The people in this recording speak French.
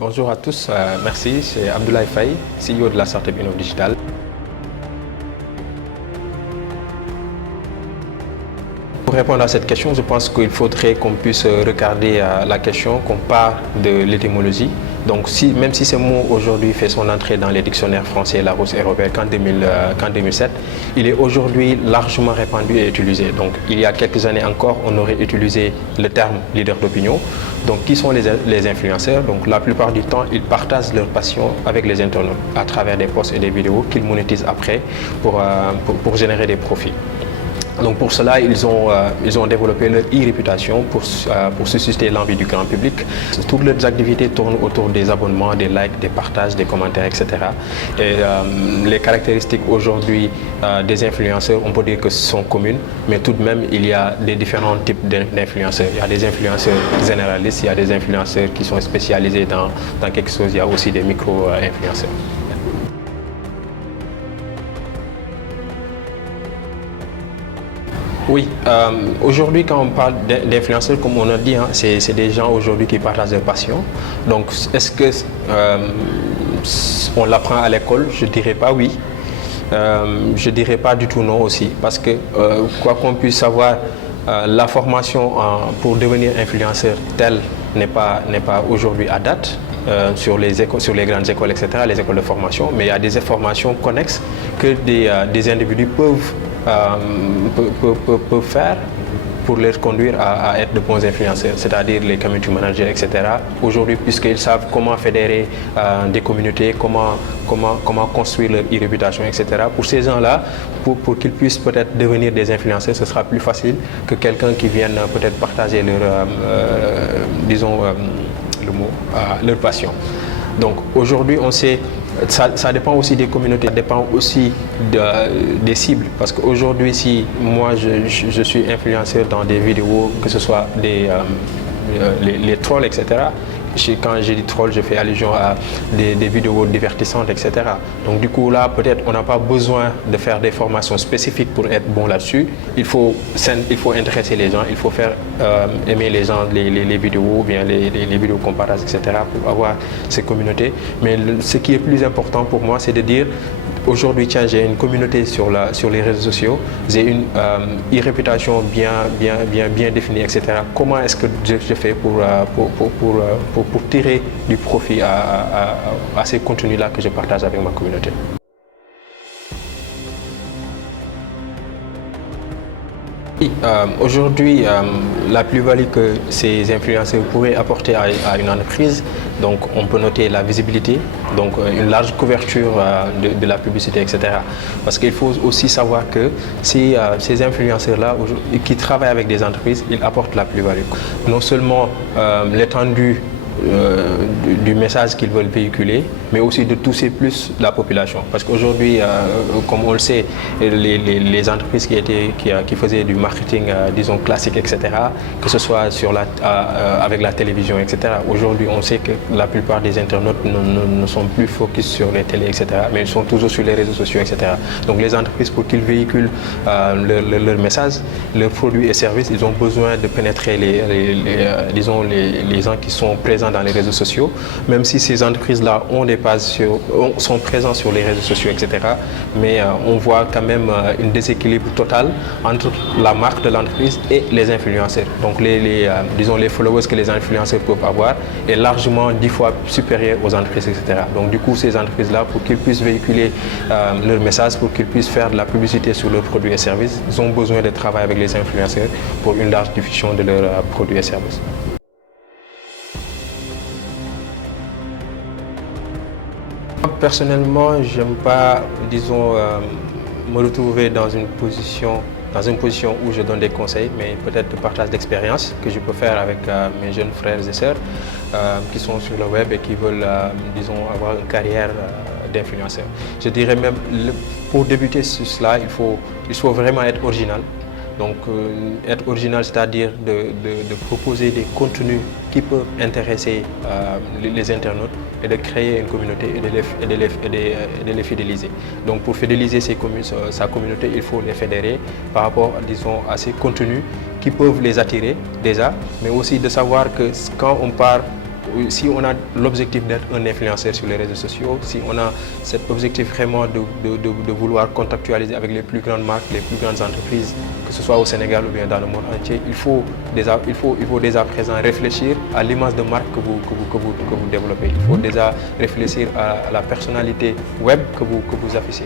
Bonjour à tous, merci, c'est Abdoulaye Faye, CEO de la startup Innov Digital. Pour répondre à cette question, je pense qu'il faudrait qu'on puisse regarder la question, qu'on parle de l'étymologie. Donc même si ce mot aujourd'hui fait son entrée dans les dictionnaires français et Larousse et Robert qu'en 2007, il est aujourd'hui largement répandu et utilisé. Donc il y a quelques années encore, on aurait utilisé le terme leader d'opinion. Donc qui sont les influenceurs? Donc la plupart du temps, ils partagent leur passion avec les internautes à travers des posts et des vidéos qu'ils monétisent après pour générer des profits. Donc pour cela, ils ont développé leur e-réputation pour susciter l'envie du grand public. Toutes leurs activités tournent autour des abonnements, des likes, des partages, des commentaires, etc. Et les caractéristiques aujourd'hui des influenceurs, on peut dire que sont communes, mais tout de même, il y a des différents types d'influenceurs. Il y a des influenceurs généralistes, il y a des influenceurs qui sont spécialisés dans quelque chose, il y a aussi des micro-influenceurs. Oui, aujourd'hui quand on parle d'influenceurs, comme on a dit, hein, c'est des gens aujourd'hui qui partagent leur passion. Donc est-ce que on l'apprend à l'école? Je dirais pas oui. Je dirais pas du tout non aussi, parce que quoi qu'on puisse savoir, la formation pour devenir influenceur telle n'est pas aujourd'hui à date. Sur les grandes écoles, etc., les écoles de formation, mais il y a des formations connexes que des individus peuvent faire pour les conduire à être de bons influenceurs, c'est-à-dire les community managers, etc. Aujourd'hui, puisqu'ils savent comment fédérer des communautés, comment construire leur e-réputation, etc. Pour ces gens-là, pour qu'ils puissent peut-être devenir des influenceurs, ce sera plus facile que quelqu'un qui vienne peut-être partager leur, leur passion. Donc aujourd'hui, on sait, ça dépend aussi des communautés, ça dépend aussi des cibles. Parce qu'aujourd'hui, si moi je suis influenceur dans des vidéos, que ce soit les trolls, etc. Quand j'ai dit troll, je fais allusion à des vidéos divertissantes, etc. Donc du coup là, peut-être on n'a pas besoin de faire des formations spécifiques pour être bon là-dessus. Il faut intéresser les gens, il faut faire aimer les gens, les vidéos, ou bien les vidéos qu'on partage, etc. pour avoir ces communautés. Mais ce qui est plus important pour moi, c'est de dire aujourd'hui, tiens, j'ai une communauté sur les réseaux sociaux, j'ai une e-réputation bien définie, etc. Comment est-ce que je fais pour tirer du profit à ces contenus-là que je partage avec ma communauté? Aujourd'hui, la plus-value que ces influenceurs pourraient apporter à une entreprise, donc on peut noter la visibilité, donc une large couverture de la publicité, etc. Parce qu'il faut aussi savoir que ces influenceurs-là, qui travaillent avec des entreprises, ils apportent la plus-value. Non seulement l'étendue du message qu'ils veulent véhiculer, mais aussi de toucher plus la population. Parce qu'aujourd'hui, comme on le sait, les entreprises qui faisaient du marketing, disons, classique, etc., que ce soit avec la télévision, etc., aujourd'hui, on sait que la plupart des internautes ne sont plus focus sur les télés, etc., mais ils sont toujours sur les réseaux sociaux, etc. Donc les entreprises, pour qu'ils véhiculent leur message, leurs produits et services, ils ont besoin de pénétrer les gens qui sont présents dans les réseaux sociaux, même si ces entreprises-là sont présentes sur les réseaux sociaux, etc. Mais on voit quand même un déséquilibre total entre la marque de l'entreprise et les influenceurs. Donc disons les followers que les influenceurs peuvent avoir est largement 10 fois supérieur aux entreprises, etc. Donc du coup, ces entreprises-là, pour qu'ils puissent véhiculer leur message, pour qu'ils puissent faire de la publicité sur leurs produits et services, ils ont besoin de travailler avec les influenceurs pour une large diffusion de leurs produits et services. Personnellement, j'aime pas, disons, me retrouver dans une position où je donne des conseils, mais peut-être de partage d'expérience que je peux faire avec mes jeunes frères et sœurs qui sont sur le web et qui veulent, disons, avoir une carrière d'influenceur. Je dirais même, pour débuter sur cela, il faut vraiment être original. Donc être original, c'est-à-dire de proposer des contenus qui peuvent intéresser les internautes et de créer une communauté et de les fidéliser. Donc pour fidéliser sa communauté, il faut les fédérer par rapport, disons, à ces contenus qui peuvent les attirer déjà, mais aussi de savoir que quand on part si on a l'objectif d'être un influenceur sur les réseaux sociaux, si on a cet objectif vraiment de vouloir contractualiser avec les plus grandes marques, les plus grandes entreprises, que ce soit au Sénégal ou bien dans le monde entier, il faut déjà à présent réfléchir à l'image de marque que vous développez. Il faut déjà réfléchir à la personnalité web que vous affichez.